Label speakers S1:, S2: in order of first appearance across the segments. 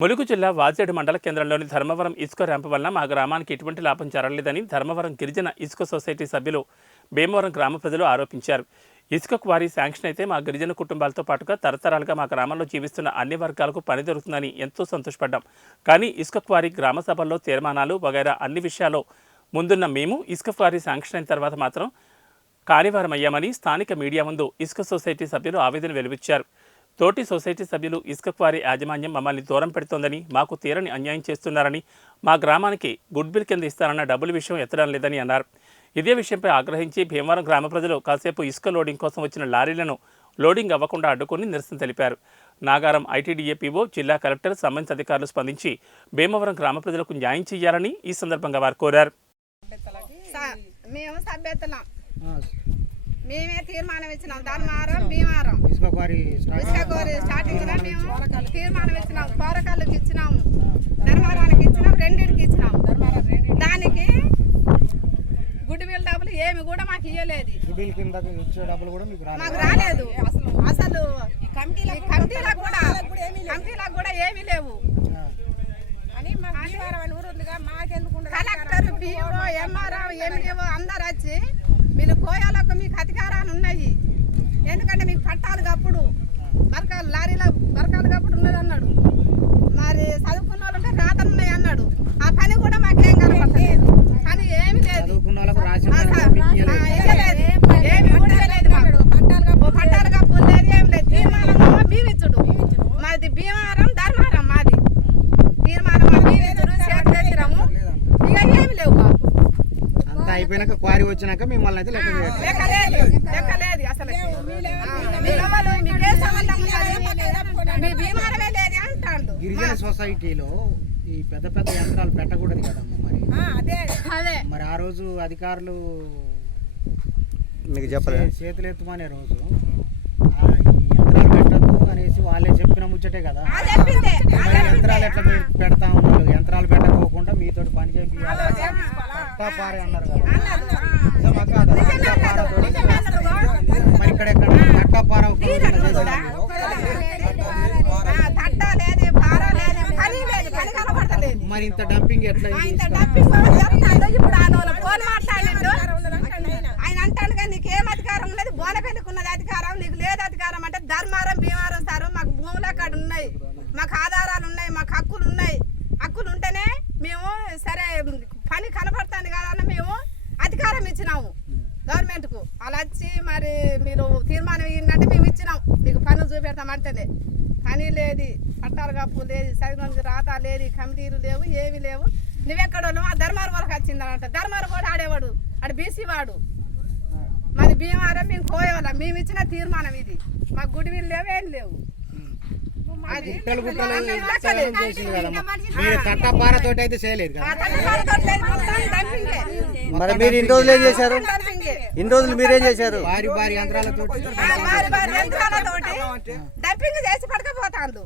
S1: ములుగు జిల్లా వాజేడు మండల కేంద్రంలోని ధర్మవరం ఇసుక ర్యాంపు వలన మా గ్రామానికి ఎటువంటి లాభం జరగలేదని ధర్మవరం గిరిజన ఇసుక సొసైటీ సభ్యులు భీమవరం గ్రామ ప్రజలు ఆరోపించారు. ఇసుక క్వారీ శాంక్షన్ అయితే మా గిరిజన కుటుంబాలతో పాటుగా తరతరాలుగా మా గ్రామంలో జీవిస్తున్న అన్ని వర్గాలకు పని దొరుకుతుందని ఎంతో సంతోషపడ్డాం. కానీ ఇసుక క్వారీ గ్రామ సభల్లో తీర్మానాలు వగైరా అన్ని విషయాల్లో ముందున్న మేము ఇసుక క్వారీ శాంక్షన్ అయిన తర్వాత మాత్రం కానివారమయ్యామని స్థానిక మీడియా ముందు ఇసుక సొసైటీ సభ్యులు ఆవేదన వెలువచ్చారు. తోటి సొసైటీ సభ్యులు ఇసుక క్వారీ యాజమాన్యం మమ్మల్ని దూరం పెడుతోందని మాకు తీరని అన్యాయం చేస్తున్నారని మా గ్రామానికి గుడ్ బిల్ కింద ఇస్తారన్న డబ్బుల విషయం ఎత్తడం లేదని అన్నారు. ఇదే విషయంపై ఆగ్రహించి భీమవరం గ్రామ ప్రజలు కాసేపు ఇసుక లోడింగ్ కోసం వచ్చిన లారీలను లోడింగ్ అవ్వకుండా అడ్డుకుని నిరసన తెలిపారు. నాగారం ఐటీడీఏపీఓ జిల్లా కలెక్టర్ సంబంధిత అధికారులు స్పందించి భీమవరం గ్రామ ప్రజలకు న్యాయం చేయాలని ఈ సందర్భంగా వారు కోరారు.
S2: మేము మేమే తీర్మానం ఇచ్చినాం. ధర్మారం భీమారం
S3: ఇసుక
S2: కోరి స్టార్టింగ్ మేము తీర్మానం ఇచ్చినాం. పోరకాళ్ళకి ఇచ్చినాము ధర్మారానికి ఇచ్చినాం. రెండింటికి ఇచ్చినాం. దానికి గుడ్ విల్ డబ్బులు ఏమి కూడా మాకు ఇవ్వలేదు
S3: మీకు రాలేదు.
S2: మాకు రాలేదు. అసలు ఈ కమిటీలకు కూడా కమిటీలకు కూడా ఏమీ లేవు. కలెక్టర్ పిఓ ఎంఆర్ఓ ఎండిఓ అందరు వచ్చి మీరు కోయాలకు మీకు అధికారాలు ఉన్నాయి. ఎందుకంటే మీకు పట్టాలు కప్పుడు బరకాలు లారీల బరకాలు కప్పుడు ఉన్నది అన్నాడు మరి చదువుకున్న వాళ్ళు ఉంటే రాతలు ఉన్నాయి అన్నాడు ఆ పని కూడా మాకేం కనపడలేదు పని ఏమి లేదు
S3: చదువుకున్న వాళ్ళకు రాసిన
S2: ఆ,
S3: వాళ్ళకు
S2: ఆ,
S3: ఇయ్యలేదు.
S2: ఇయ్యలేదు. ఏమి కూడా ఇయ్యలేదు మాకు. ఓ పట్టాలు కప్పు లేదు ఏం లేదు తీర్మానం మీరిచ్చుడు మాది భీమారం ధర్మారం మాది తీర్మానం మీరిచ్చుడు చేతిరము ఇక ఏమి లేవు మాకు
S3: అంతా అయిపోయినాక క్వారీ వచ్చినాక మిమ్మల్ని అయితే లెక్క
S2: అసలు లేదు అంటాడు.
S3: గిరిజన సొసైటీలో ఈ పెద్ద పెద్ద యంత్రాలు పెట్టకూడదు కదమ్మా మరి.
S2: అదే
S3: మరి ఆ రోజు అధికారులు
S4: మీకు చెప్పలేదు
S3: చేతులు ఎత్తుమనే రోజు యంత్రాలు పెట్టద్దు అనేసి వాళ్ళే చెప్పిన ముచ్చటే కదా.
S2: ఆ చెప్పిందే ఆ
S3: మరి
S2: చెప్పిందే.
S3: యంత్రాలు ఎట్లా పెడతా ఉన్నారు? యంత్రాలు పెట్టకోకుండా మీతో పని చేయాలి పారే అన్నారు మరి ఇక్కడ ఎక్కడ కట్టపార
S2: లేదు
S3: మరి ఇంత డంపింగ్ ఎట్లా
S2: ఇప్పుడు ఆయన ఫోన్ మాట్లాడిండు ఆయన అంటాడు కానీ నీకేం అధికారం ఉన్నది? బోనపల్లికి ఉన్నది అధికారం నీకు లేదు అధికారం అంటే ధర్మారం భీమారం సార్ మాకు భూములు అక్కడ ఉన్నాయి మాకు ఆధారాలు ఉన్నాయి మాకు హక్కులు ఉన్నాయి హక్కులు ఉంటేనే మేము సరే పని కనపడుతుంది కదా అని మేము అధికారం ఇచ్చినాము గవర్నమెంట్కు అలా వచ్చి మరి మీరు తీర్మానం ఇయ్యండి మేము ఇచ్చినాం. మీకు పనులు చూపెడతామంటేనే. పని లేదు పట్టాలు కప్పు లేదు సగనికి రాత లేదు కమిటీలు లేవు ఏమి లేవు. నువ్వెక్కడో ఆ ధర్మారం వరకు వచ్చిందనంట. ధర్మారం కూడా ఆడేవాడు. ఆడు బీసీ వాడు. మరి భీమారం మేము కోయవాళ్ళం మేము ఇచ్చిన తీర్మానం ఇది. మాకు గుడివిలు లేవు ఏం లేవు.
S3: గుట్టలు గుట్టలు
S2: అన్నీ
S3: విస్తరణ
S2: లెక్కలే.
S3: చేసింది కదమ్మా. మీరు కట్టపారతోటి అయితే చేయలేదు కదా.
S4: మరి మీరు ఇన్ని రోజులు ఏం చేశారు. ఇన్ని రోజులు మీరేం చేశారు?
S3: భారీ భారీ యంత్రాలతో
S2: ఆ వారి వారి యంత్రాలతోటి డంపింగ్ చేసి పడకపోతాండు.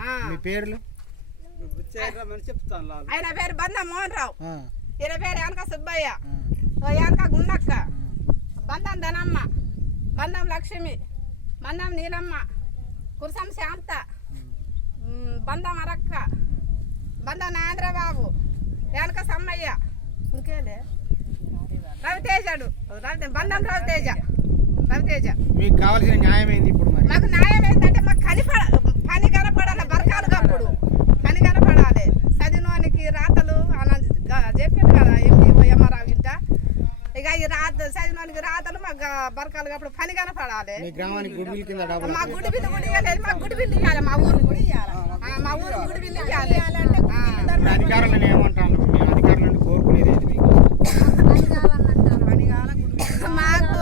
S2: ఆ.
S3: మీ పేర్లు?
S2: ఆయన పేరు బంద మోహన్ రావు ఈయన పేరు వెనక సుబ్బయ్య. వెనక గుండక్క. బంధం ధనమ్మ. బంధం లక్ష్మి. బంధం నీలమ్మ. కురసం శాంత. బంధం అరక్క. బంధం నాయంద్రబాబు వెనక సమ్మయ్య. రవితేజడు. రవి- బంధం రవితేజ. రవితేజ.
S3: మీకు కావాల్సిన న్యాయం ఏంది ఇప్పుడు మరి?
S2: మాకు న్యాయం ఏంటంటే మాకు కనిపడ పని కనపడాలి బరకాలు కప్పుడు పని కనపడాలి చదివినోనికి రాతలు అలా గ- చెప్పిండు కదా ఎండి ఎంఆర్ఆవు ఇంట ఇక ఈ రాత చదివినోనికి రాతలు మాకు బరకాలు కప్పుడు పని కనపడాలి.
S3: మీ గ్రామానికి గుడ్విల్ కింద డబ్బులు
S2: మా గుడి బిల్లు కూడా ఇవ్వలేదు మా గుడి బిల్లు ఇవ్వాలి మా ఊరు కూడా ఇవ్వాలి. మా ఊరు గుడి బిల్లు ఇవ్వాలి.
S3: అధికారులను ఏమంటాను మీ అధికారుల నుండి కోరుకునేది మీకు?
S2: మాకు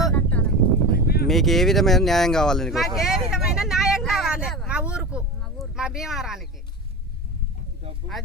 S4: మీకు ఏ విధమైన న్యాయం కావాలి నీకు?
S2: మాకు ఏ విధమైన న్యాయం కావాలి? మా ఊరుకు మా భీమారానికి అది.